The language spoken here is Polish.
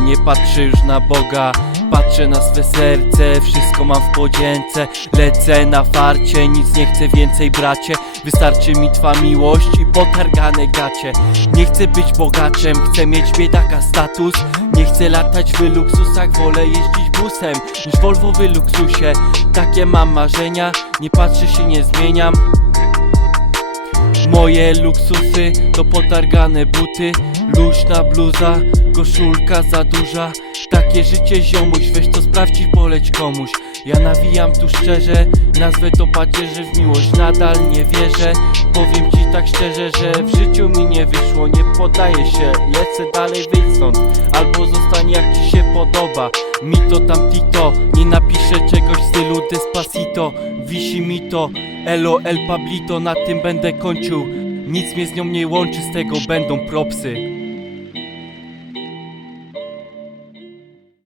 Nie patrzę już na Boga. Patrzę na swe serce, wszystko mam w podzięce. Lecę na farcie, nic nie chcę więcej bracie. Wystarczy mi twa miłość i potargane gacie. Nie chcę być bogaczem, chcę mieć biedaka status. Nie chcę latać w luksusach, wolę jeździć busem Niż Volvo w luksusie. Takie mam marzenia, nie patrzę się, nie zmieniam Moje luksusy to potargane buty. Luźna bluza, koszulka za duża. Takie życie ziomuś, weź to sprawdź i poleć komuś. Ja nawijam tu szczerze, nazwę to pacierze W miłość nadal nie wierzę. Powiem ci tak szczerze, że w życiu mi nie wyszło Nie poddaję się, lecę dalej wyjdź stąd Albo zostań jak ci się podoba. Mi to tam tito, nie napiszę czegoś w stylu Despacito. Wisi mi to, elo el Pablito Na tym będę kończył. Nic mnie z nią nie łączy, z tego będą propsy